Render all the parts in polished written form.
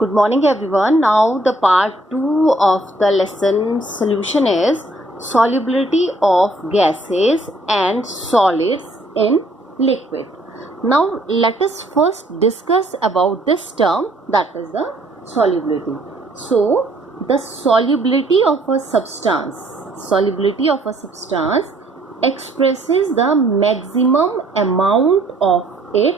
Good morning everyone. Now the part 2 of the lesson solution is solubility of gases and solids in liquid. Now let us first discuss about this term, that is the solubility. So the solubility of a substance expresses the maximum amount of it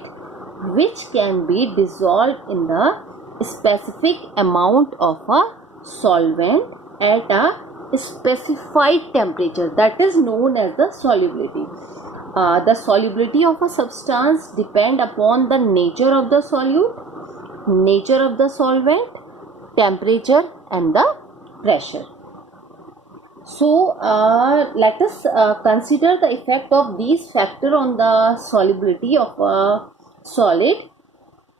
which can be dissolved in the specific amount of a solvent at a specified temperature, that is known as the solubility. The solubility of a substance depend upon the nature of the solute, nature of the solvent, temperature and the pressure. So let us consider the effect of these factors on the solubility of a solid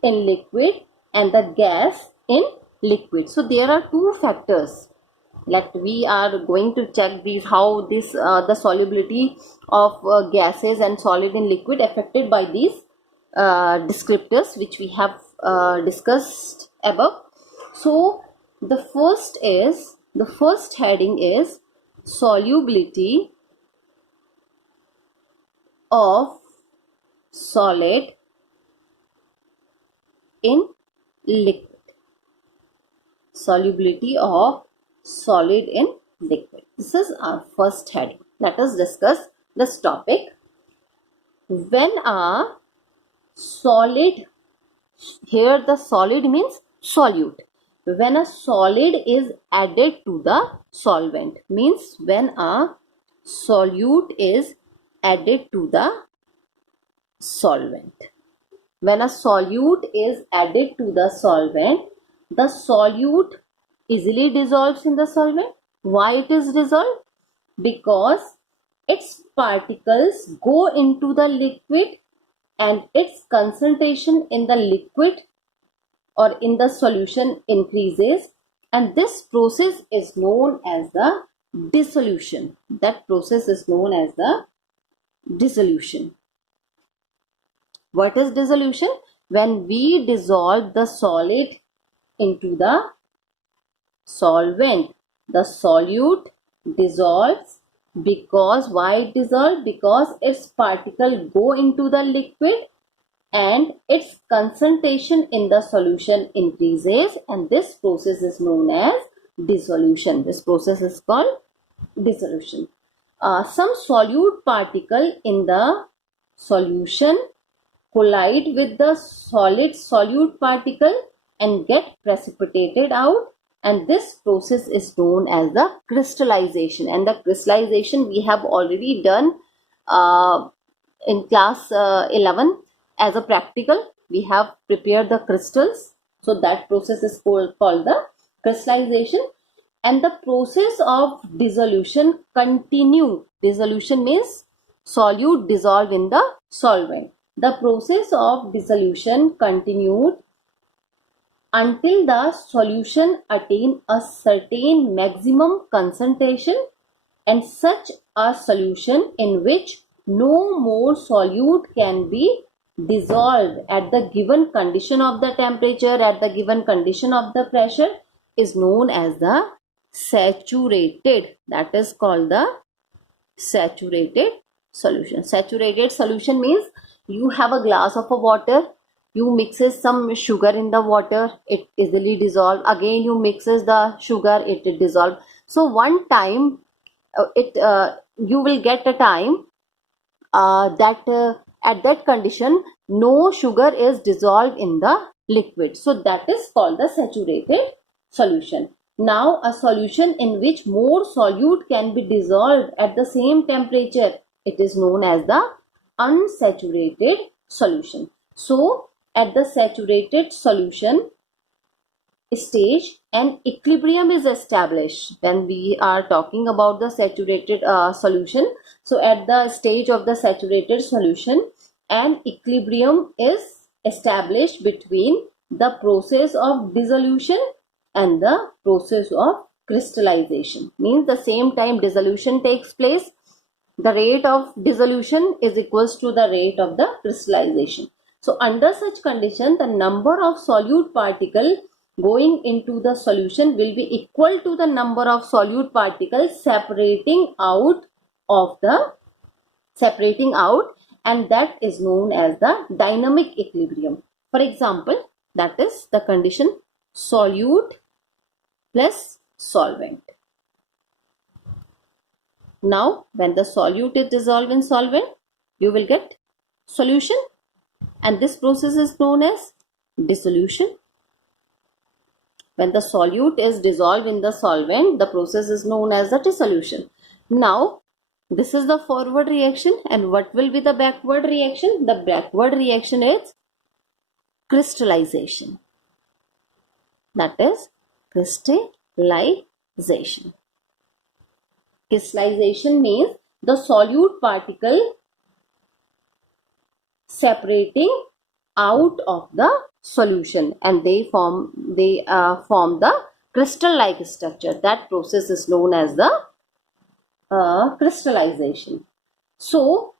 in liquid and the gas in liquid. So there are two factors that we are going to check these, how this the solubility of gases and solid in liquid affected by these descriptors which we have discussed above. So the first heading is solubility of solid in liquid. Solubility of solid in liquid. This is our first heading. Let us discuss this topic. When a solid, here the solid means solute. When a solid is added to the solvent, means when a solute is added to the solvent. When a solute is added to the solvent, the solute easily dissolves in the solvent. Why it is dissolved? Because its particles go into the liquid and its concentration in the liquid or in the solution increases, and this process is known as the dissolution. That process is known as the dissolution. What is dissolution? When we dissolve the solid into the solvent, the solute dissolves. Because why it dissolves? Because its particles go into the liquid and its concentration in the solution increases, and this process is known as dissolution. This process is called dissolution. Some solute particle in the solution collide with the solid solute particle and get precipitated out, and this process is known as the crystallization. And the crystallization we have already done in class 11 as a practical. We have prepared the crystals, so that process is called the crystallization. And the process of dissolution continue. Dissolution means solute dissolve in the solvent. The process of dissolution continued until the solution attain a certain maximum concentration, and such a solution in which no more solute can be dissolved at the given condition of the temperature, at the given condition of the pressure, is known as the saturated. That is called the saturated solution. Saturated solution means you have a glass of a water, you mixes some sugar in the water, it easily dissolve. Again you mixes the sugar, it dissolve. So one time you will get a time that at that condition no sugar is dissolved in the liquid. So that is called the saturated solution. Now a solution in which more solute can be dissolved at the same temperature, it is known as the unsaturated solution. So at the saturated solution stage, an equilibrium is established. When we are talking about the saturated solution, so at the stage of the saturated solution, an equilibrium is established between the process of dissolution and the process of crystallization. Means the same time dissolution takes place, the rate of dissolution is equals to the rate of the crystallization. So under such condition, the number of solute particle going into the solution will be equal to the number of solute particles separating out, and that is known as the dynamic equilibrium. For example, that is the condition solute plus solvent. Now when the solute is dissolved in solvent, you will get solution, and this process is known as dissolution. When the solute is dissolved in the solvent, the process is known as the dissolution. Now this is the forward reaction, and what will be the backward reaction? The backward reaction is crystallization. That is crystallization. Crystallization means the solute particle separating out of the solution, and they form the crystal-like structure. That process is known as the crystallization. So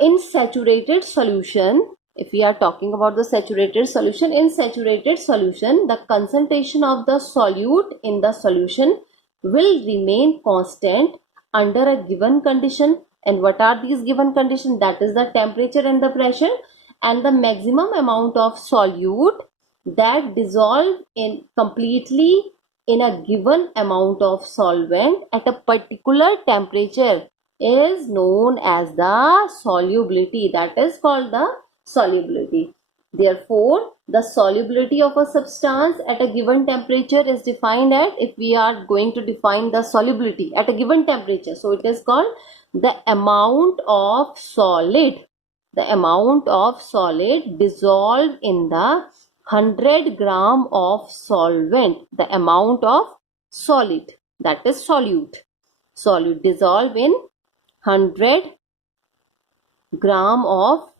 in saturated solution, if we are talking about the saturated solution, in saturated solution, the concentration of the solute in the solution will remain constant under a given condition. And what are these given conditions? That is the temperature and the pressure, and the maximum amount of solute that dissolve in completely in a given amount of solvent at a particular temperature is known as the solubility. That is called the solubility. Therefore, the solubility of a substance at a given temperature is defined at, if we are going to define the solubility at a given temperature, so it is called the amount of solid dissolved in the 100 gram of solvent. The amount of solid, that is solute dissolved in 100 gram of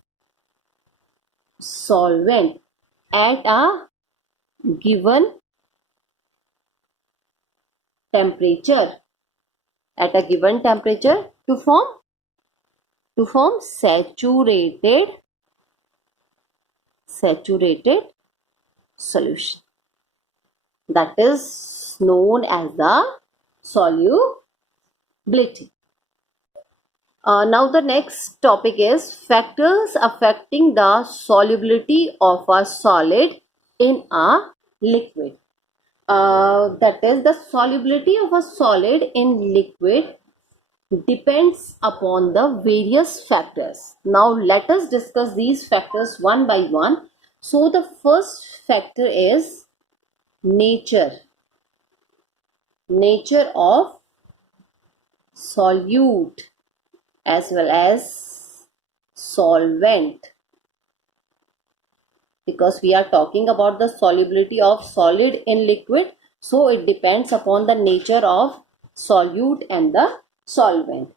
solvent at a given temperature to form saturated solution. That is known as the solubility. Now the next topic is factors affecting the solubility of a solid in a liquid. That is, the solubility of a solid in liquid depends upon the various factors. Now let us discuss these factors one by one. So the first factor is nature of solute as well as solvent, because we are talking about the solubility of solid in liquid, so it depends upon the nature of solute and the solvent.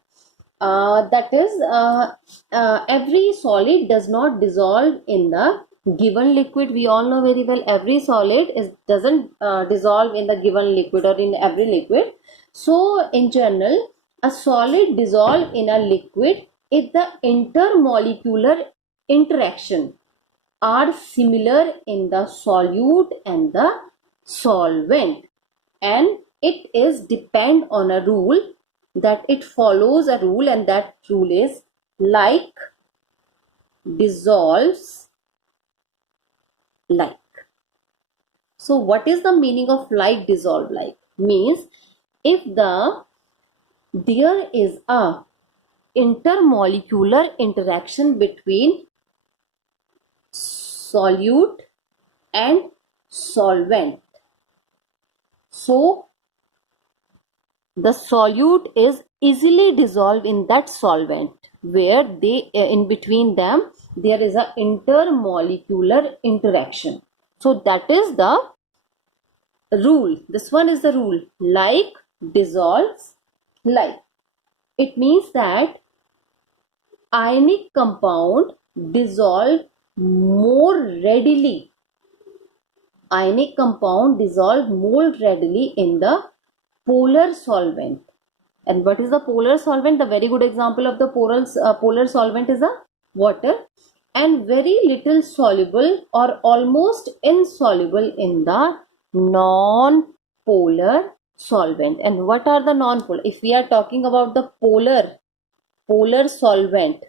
That is, every solid does not dissolve in the given liquid. We all know very well every solid doesn't dissolve in the given liquid or in every liquid. So in general, a solid dissolve in a liquid if the intermolecular interaction are similar in the solute and the solvent, and it is depend on a rule, that it follows a rule, and that rule is like dissolves like. So what is the meaning of like dissolve like? Means if there is a intermolecular interaction between solute and solvent, so the solute is easily dissolved in that solvent, where in between them there is a intermolecular interaction. So that is the rule. This one is the rule, like dissolves like. It means that ionic compound dissolve more readily in the polar solvent. And what is the polar solvent? The very good example of the polar solvent is the water. and very little soluble or almost insoluble in the non-polar solvent. And what are the non-polar? If we are talking about the polar solvent,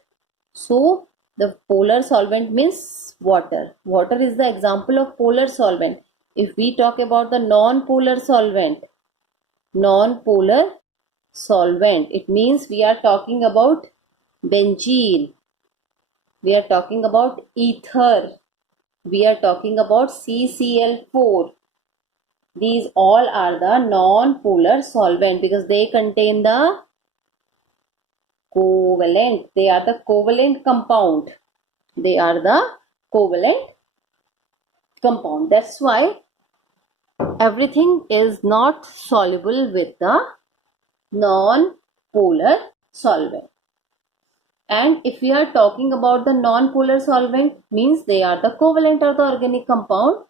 so the polar solvent means water. Water is the example of polar solvent. If we talk about the non-polar solvent, it means we are talking about benzene, we are talking about ether, we are talking about CCl4. These all are the non-polar solvent because they contain the covalent. They are the covalent compound. They are the covalent compound. That's why everything is not soluble with the non-polar solvent. And if we are talking about the non-polar solvent, means they are the covalent or the organic compound.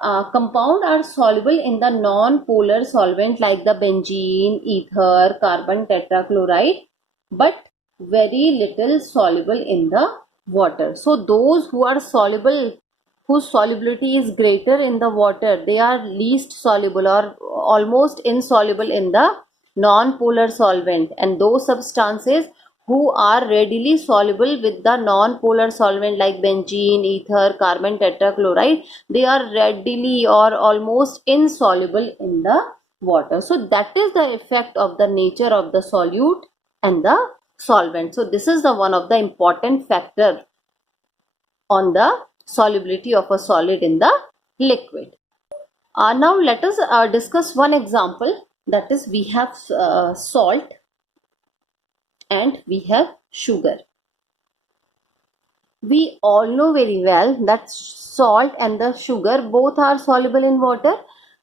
Compound are soluble in the non-polar solvent like the benzene, ether, carbon tetrachloride, but very little soluble in the water. So those who are soluble, whose solubility is greater in the water, they are least soluble or almost insoluble in the non-polar solvent, and those substances who are readily soluble with the non-polar solvent like benzene, ether, carbon tetrachloride, they are readily or almost insoluble in the water. So that is the effect of the nature of the solute and the solvent. So this is the one of the important factor on the solubility of a solid in the liquid. Now let us discuss one example, that is we have salt and we have sugar. We all know very well that salt and the sugar both are soluble in water,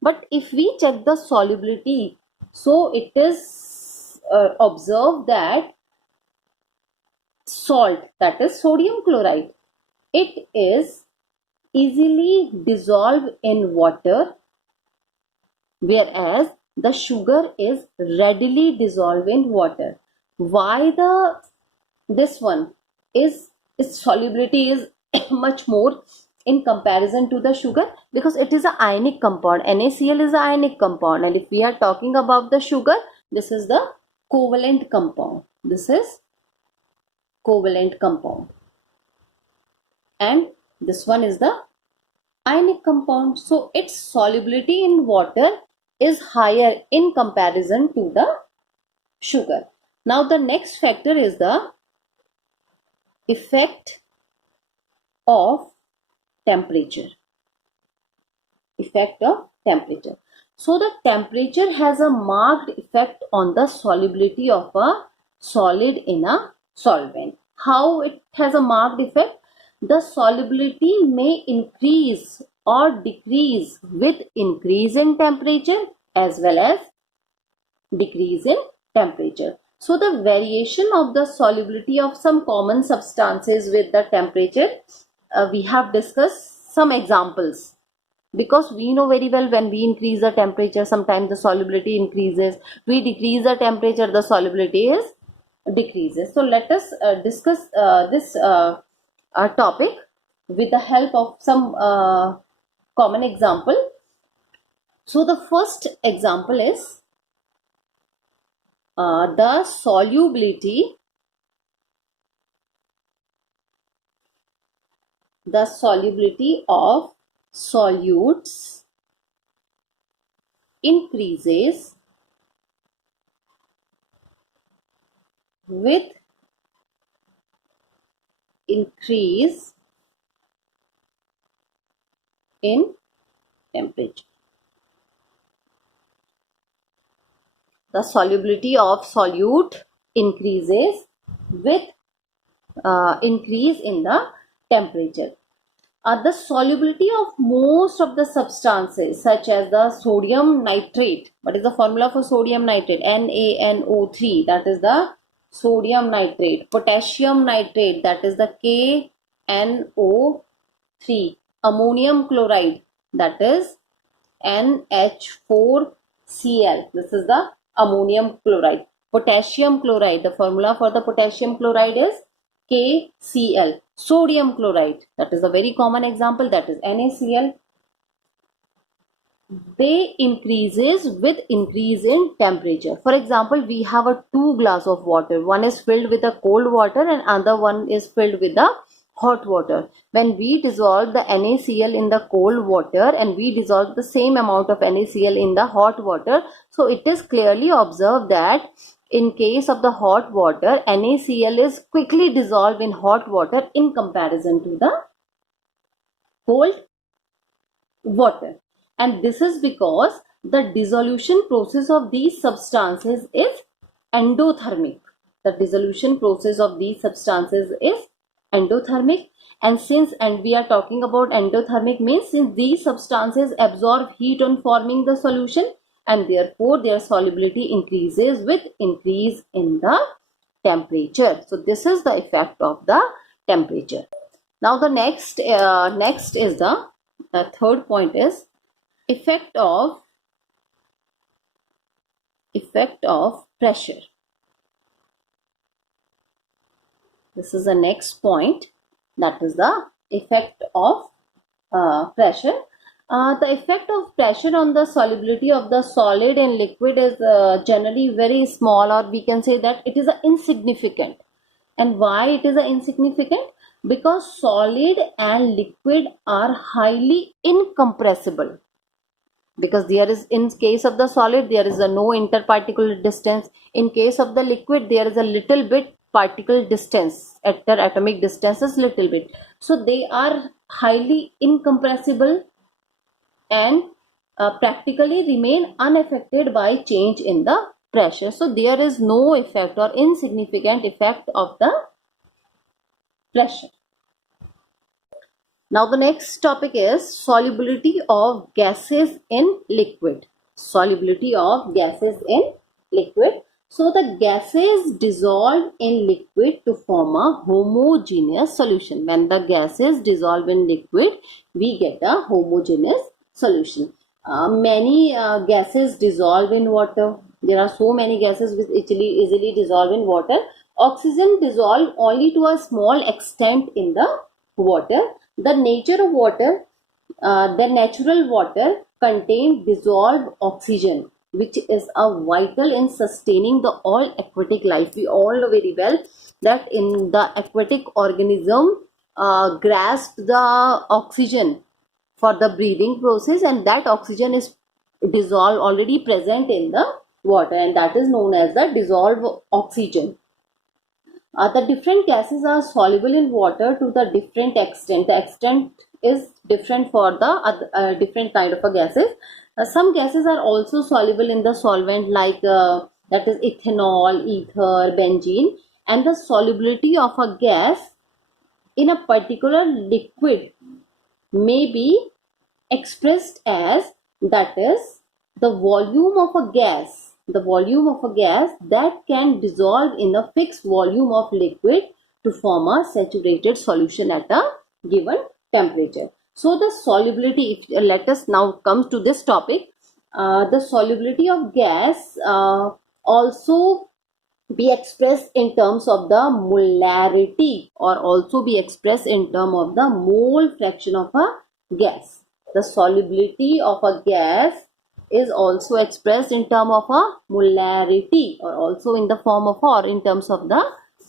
but if we check the solubility, so it is observed that salt, that is sodium chloride, it is easily dissolved in water, whereas the sugar is readily dissolved in water. Why this one is, its solubility is much more in comparison to the sugar? Because it is an ionic compound. NaCl is an ionic compound, and if we are talking about the sugar, this is the covalent compound. This is covalent compound, and this one is the ionic compound. So its solubility in water is higher in comparison to the sugar. Now the next factor is the effect of temperature. Effect of temperature. So the temperature has a marked effect on the solubility of a solid in a solvent. How it has a marked effect? The solubility may increase or decrease with increase in temperature as well as decrease in temperature. So the variation of the solubility of some common substances with the temperature, we have discussed some examples, because we know very well when we increase the temperature, sometimes the solubility increases, we decrease the temperature, the solubility is decreases. So let us discuss this topic with the help of some common example. So the first example is the solubility of solutes increases with increase in temperature. The solubility of solute increases with increase in the temperature. The solubility of most of the substances such as the sodium nitrate. What is the formula for sodium nitrate? NaNO3, that is the sodium nitrate. Potassium nitrate, that is the KNO3. Ammonium chloride, that is NH4Cl. This is the ammonium chloride. Potassium chloride, the formula for the potassium chloride is KCl, sodium chloride, that is a very common example, that is NaCl. They increases with increase in temperature. For example, we have a 2 glass of water. One is filled with a cold water and another one is filled with the hot water. When we dissolve the NaCl in the cold water and we dissolve the same amount of NaCl in the hot water, so it is clearly observed that in case of the hot water, NaCl is quickly dissolved in hot water in comparison to the cold water. And this is because the dissolution process of these substances is endothermic. The dissolution process of these substances is endothermic, and we are talking about endothermic means since these substances absorb heat on forming the solution, and therefore their solubility increases with increase in the temperature. So this is the effect of the temperature. Now the next is the third point is effect of pressure. This is the next point, that is the effect of pressure. The effect of pressure on the solubility of the solid and liquid is generally very small, or we can say that it is insignificant. And why it is insignificant? Because solid and liquid are highly incompressible. Because there is, in case of the solid, there is a no interparticular distance. In case of the liquid, there is a little bit particle distance, atomic distance is little bit. So they are highly incompressible and practically remain unaffected by change in the pressure. So there is no effect or insignificant effect of the pressure. Now the next topic is solubility of gases in liquid. Solubility of gases in liquid. So the gases dissolve in liquid to form a homogeneous solution. When the gases dissolve in liquid, we get a homogeneous solution. Many gases dissolve in water. There are so many gases which easily dissolve in water. Oxygen dissolve only to a small extent in the water. The nature of water, the natural water contain dissolved oxygen, which is a vital in sustaining the all aquatic life. We all know very well that in the aquatic organism grasp the oxygen for the breathing process, and that oxygen is dissolved, already present in the water, and that is known as the dissolved oxygen. The different gases are soluble in water to the different extent. The extent is different for the different kind of gases. Some gases are also soluble in the solvent, like that is ethanol, ether, benzene, and the solubility of a gas in a particular liquid may be expressed as, that is, the volume of a gas that can dissolve in a fixed volume of liquid to form a saturated solution at a given temperature. So the solubility, let us now come to this topic. The solubility of gas also be expressed in terms of the molarity, or also be expressed in terms of the mole fraction of a gas. The solubility of a gas is also expressed in terms of a molarity, or also in the form of, or in terms of the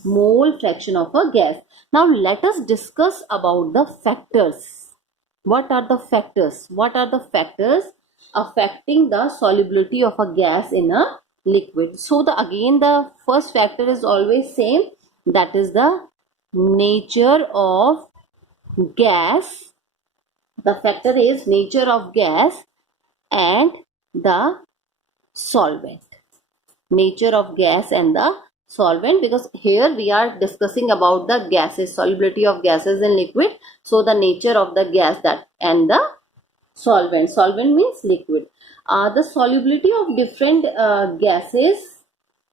mole fraction of a gas. Now let us discuss about the factors. What are the factors? What are the factors affecting the solubility of a gas in a liquid? So again the first factor is always same, that is the nature of gas. The factor is nature of gas and the solvent. Nature of gas and the solvent, because here we are discussing about the gases, solubility of gases in liquid. So the nature of the gas, that, and the solvent. Solvent means liquid. The solubility of different gases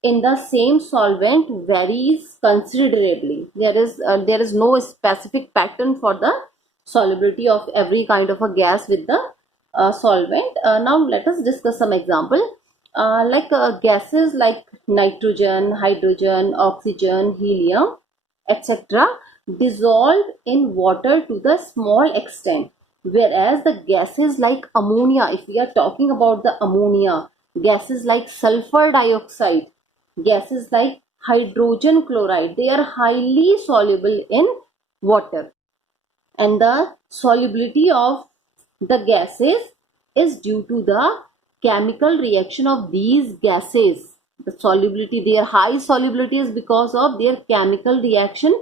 in the same solvent varies considerably. There is no specific pattern for the solubility of every kind of a gas with the solvent. Now let us discuss some example. Like gases like nitrogen, hydrogen, oxygen, helium, etc. dissolve in water to the small extent, whereas the gases like ammonia, if we are talking about the ammonia, gases like sulfur dioxide, gases like hydrogen chloride, they are highly soluble in water, and the solubility of the gases is due to the chemical reaction of these gases. The solubility, their high solubility, is because of their chemical reaction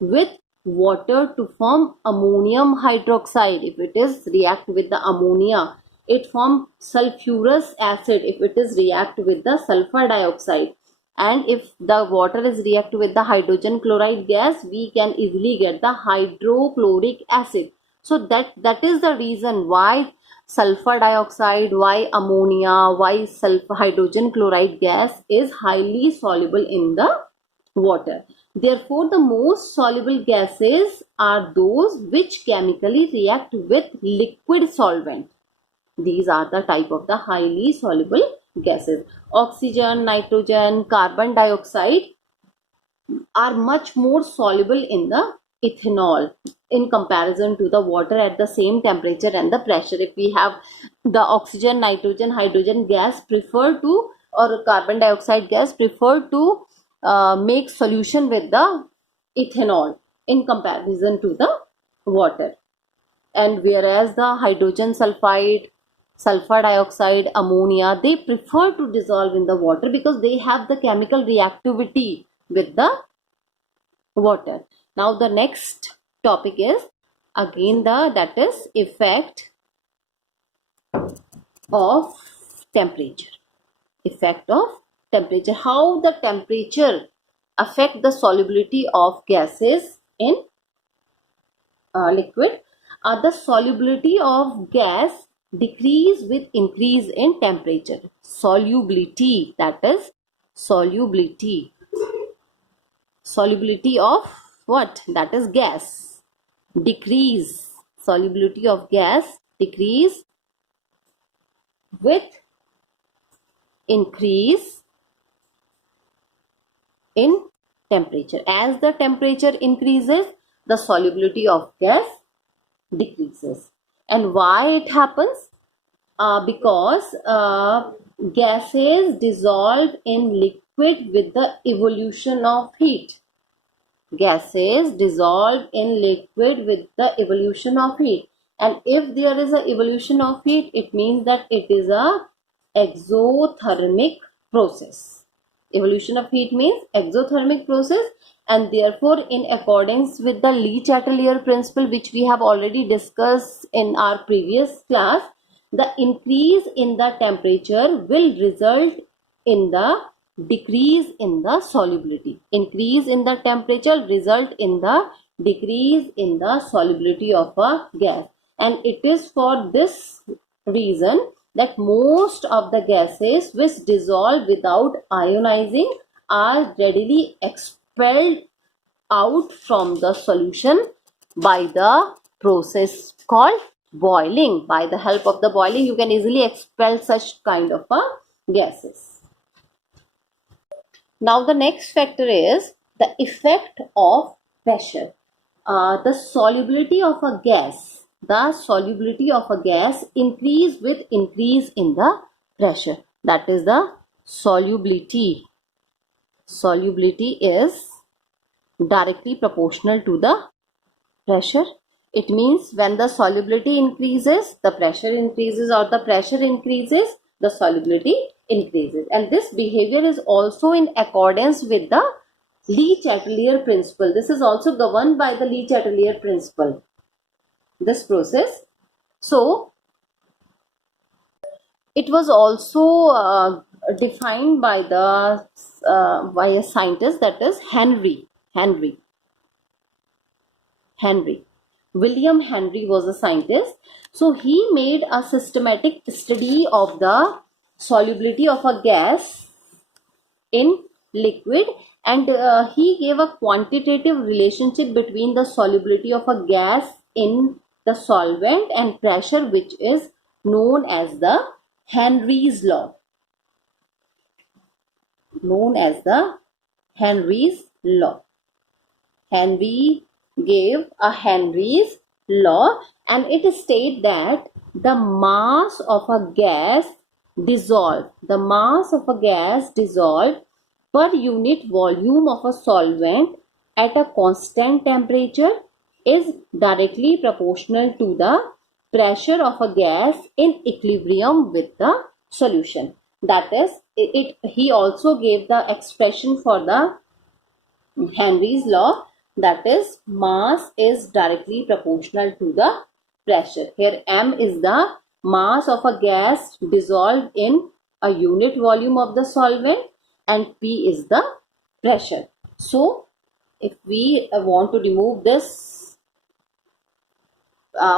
with water to form ammonium hydroxide. If it is react with the ammonia, it form sulfurous acid if it is react with the sulfur dioxide. And if the water is react with the hydrogen chloride gas, we can easily get the hydrochloric acid. So that is the reason why sulfur dioxide, why ammonia, why sulfur hydrogen chloride gas is highly soluble in the water. Therefore, the most soluble gases are those which chemically react with liquid solvent. These are the type of the highly soluble gases. Oxygen, nitrogen, carbon dioxide are much more soluble in the ethanol in comparison to the water at the same temperature and the pressure. If we have the oxygen, nitrogen, hydrogen gas prefer to, or carbon dioxide gas prefer to make solution with the ethanol in comparison to the water. And whereas the hydrogen sulfide, sulfur dioxide, ammonia, they prefer to dissolve in the water because they have the chemical reactivity with the water. Now the next topic is again that is effect of temperature. Effect of temperature. How the temperature affect the solubility of gases in liquid. The solubility of gas decrease with increase in temperature. Solubility, that is solubility. Solubility of what? That is gas. Decrease. Solubility of gas decrease with increase in temperature. As the temperature increases, the solubility of gas decreases. And why it happens? Because gases dissolve in liquid with the evolution of heat. Gases dissolve in liquid with the evolution of heat. And if there is a evolution of heat, it means that it is a exothermic process. Evolution of heat means exothermic process, and therefore in accordance with the Le Chatelier principle, which we have already discussed in our previous class, the increase in the temperature will result in the decrease in the solubility. Increase in the temperature result in the decrease in the solubility of a gas. And it is for this reason that most of the gases which dissolve without ionizing are readily expelled out from the solution by the process called boiling. By the help of the boiling, you can easily expel such kind of gases. Now the next factor is the effect of pressure. The solubility of a gas, increase with increase in the pressure. That is the solubility. Solubility is directly proportional to the pressure. It means when the solubility increases, the pressure increases, or the pressure increases, the solubility increases. And this behavior is also in accordance with the Le Chatelier principle. This is also governed by the Le Chatelier principle, this process. So it was also defined by the by a scientist, that is Henry. William Henry was a scientist. So he made a systematic study of the solubility of a gas in liquid, and he gave a quantitative relationship between the solubility of a gas in the solvent and pressure, which is known as the Henry's law. Henry gave a Henry's law, and it states that the mass of a gas dissolved per unit volume of a solvent at a constant temperature is directly proportional to the pressure of a gas in equilibrium with the solution. That is, he also gave the expression for the Henry's law, that is, mass is directly proportional to the pressure. Here m is the mass of a gas dissolved in a unit volume of the solvent and p is the pressure. So if we want to remove this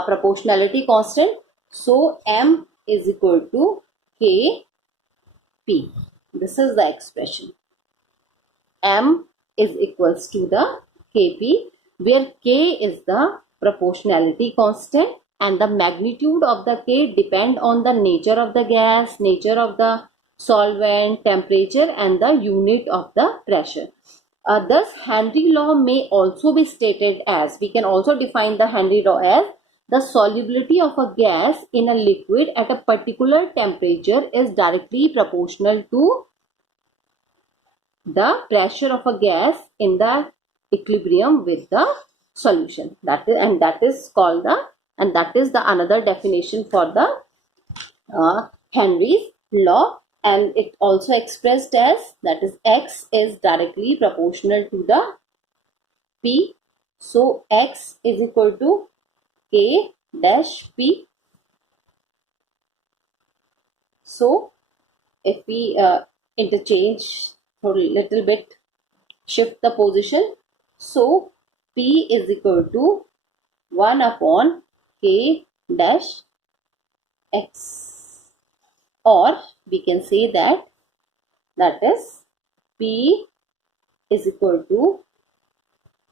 proportionality constant, so m is equal to kp. This is the expression. M is equals to the Kp, where K is the proportionality constant and the magnitude of the K depend on the nature of the gas, nature of the solvent, temperature and the unit of the pressure. Thus, Henry law may also be stated as, we can also define the Henry law as, the solubility of a gas in a liquid at a particular temperature is directly proportional to the pressure of a gas in the equilibrium with the solution. That is the another definition for the Henry's law, and it also expressed as, that is, x is directly proportional to the p. So x is equal to k dash p. So if we interchange for a little bit, shift the position, so p is equal to 1 upon k dash x, or we can say that is p is equal to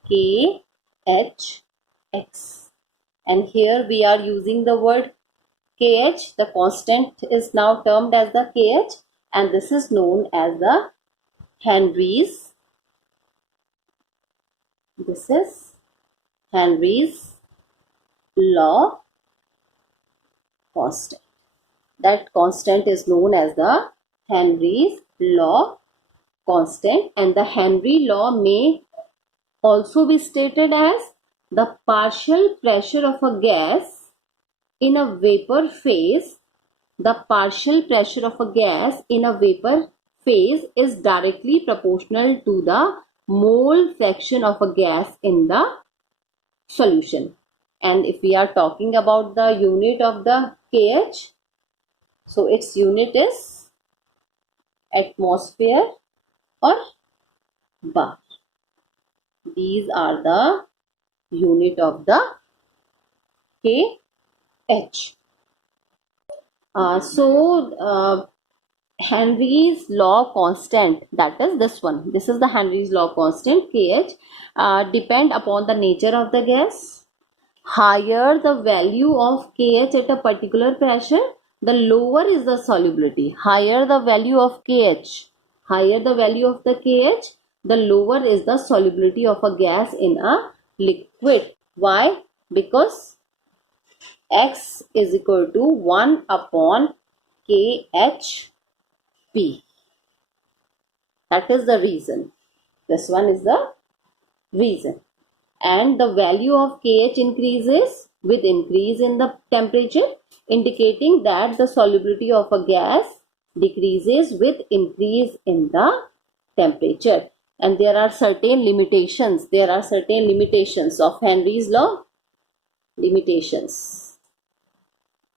k h x, and here we are using the word kh. The constant is now termed as the kh, and this is known as the Henry's law constant. That constant is known as the Henry's law constant, and the Henry law may also be stated as the partial pressure of a gas in a vapor phase. The partial pressure of a gas in a vapor phase is directly proportional to the mole fraction of a gas in the solution. And if we are talking about the unit of the kh, so its unit is atmosphere or bar. These are the unit of the kh. Henry's law constant, that is this one. This is the Henry's law constant kh, depend upon the nature of the gas. Higher the value of kh at a particular pressure, the lower is the solubility. Higher the value of kh, the lower is the solubility of a gas in a liquid. Why? Because x is equal to 1 upon kh p. That is the reason. This one is the reason. And the value of kh increases with increase in the temperature, indicating that the solubility of a gas decreases with increase in the temperature. And there are certain limitations. Of Henry's law.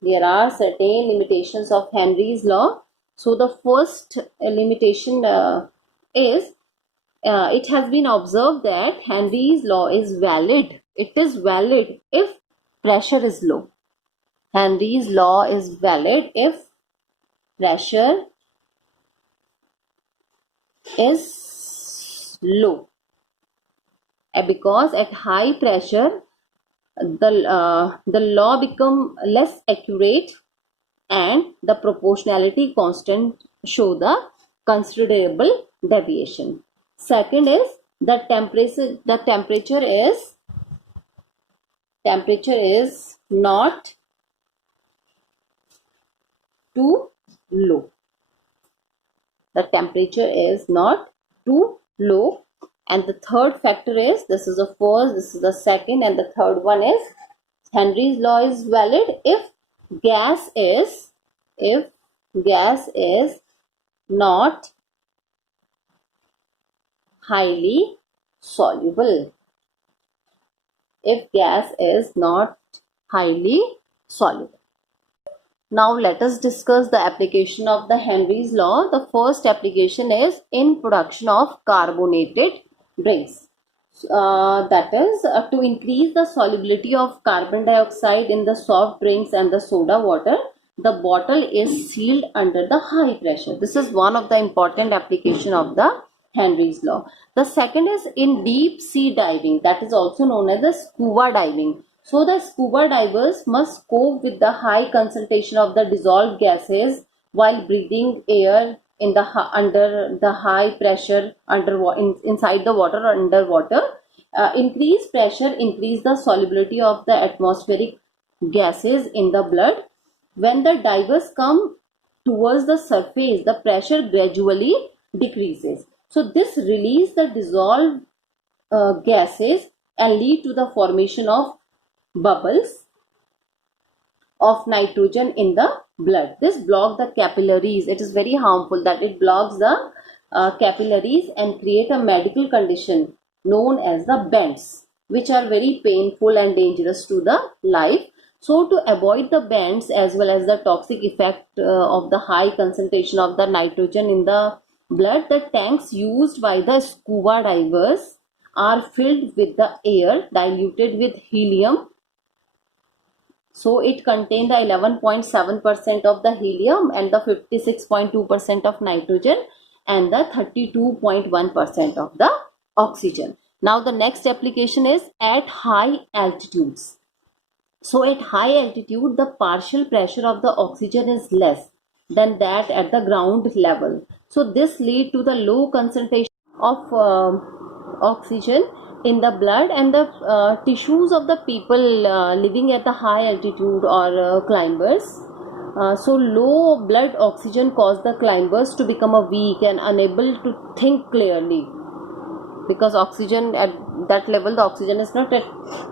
There are certain limitations of Henry's law. So the first limitation is, it has been observed that Henry's law is valid. It is valid if pressure is low. Henry's law is valid if pressure is low. Because at high pressure, the law become less accurate and the proportionality constant show the considerable deviation. Second is, the temperature is not too low. The temperature is not too low. And the third factor is, this is the first, this is the second, and the third one is Henry's law is valid if gas is not highly soluble. If gas is not highly soluble. Now let us discuss the application of the Henry's law. The first application is in production of carbonated drinks. That is to increase the solubility of carbon dioxide in the soft drinks and the soda water, the bottle is sealed under the high pressure. This is one of the important application of the Henry's law. The second is in deep sea diving, that is also known as the scuba diving. So the scuba divers must cope with the high concentration of the dissolved gases while breathing air in the under the high pressure inside the water or underwater. Increased pressure increase the solubility of the atmospheric gases in the blood. When the divers come towards the surface, the pressure gradually decreases. So this release the dissolved gases and lead to the formation of bubbles of nitrogen in the blood. This blocks the capillaries. It is very harmful that it blocks the capillaries and create a medical condition known as the bends, which are very painful and dangerous to the life. So to avoid the bends as well as the toxic effect of the high concentration of the nitrogen in the blood, the tanks used by the scuba divers are filled with the air diluted with helium. So it contains the 11.7% of the helium and the 56.2% of nitrogen and the 32.1% of the oxygen. Now the next application is at high altitudes. So at high altitude, the partial pressure of the oxygen is less than that at the ground level. So this leads to the low concentration of oxygen in the blood, and the tissues of the people living at the high altitude or climbers. So low blood oxygen cause the climbers to become weak and unable to think clearly, because oxygen at that level, the oxygen is not at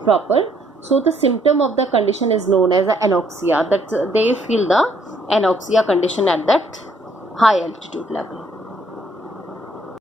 proper. So the symptom of the condition is known as anoxia, that they feel the anoxia condition at that high altitude level.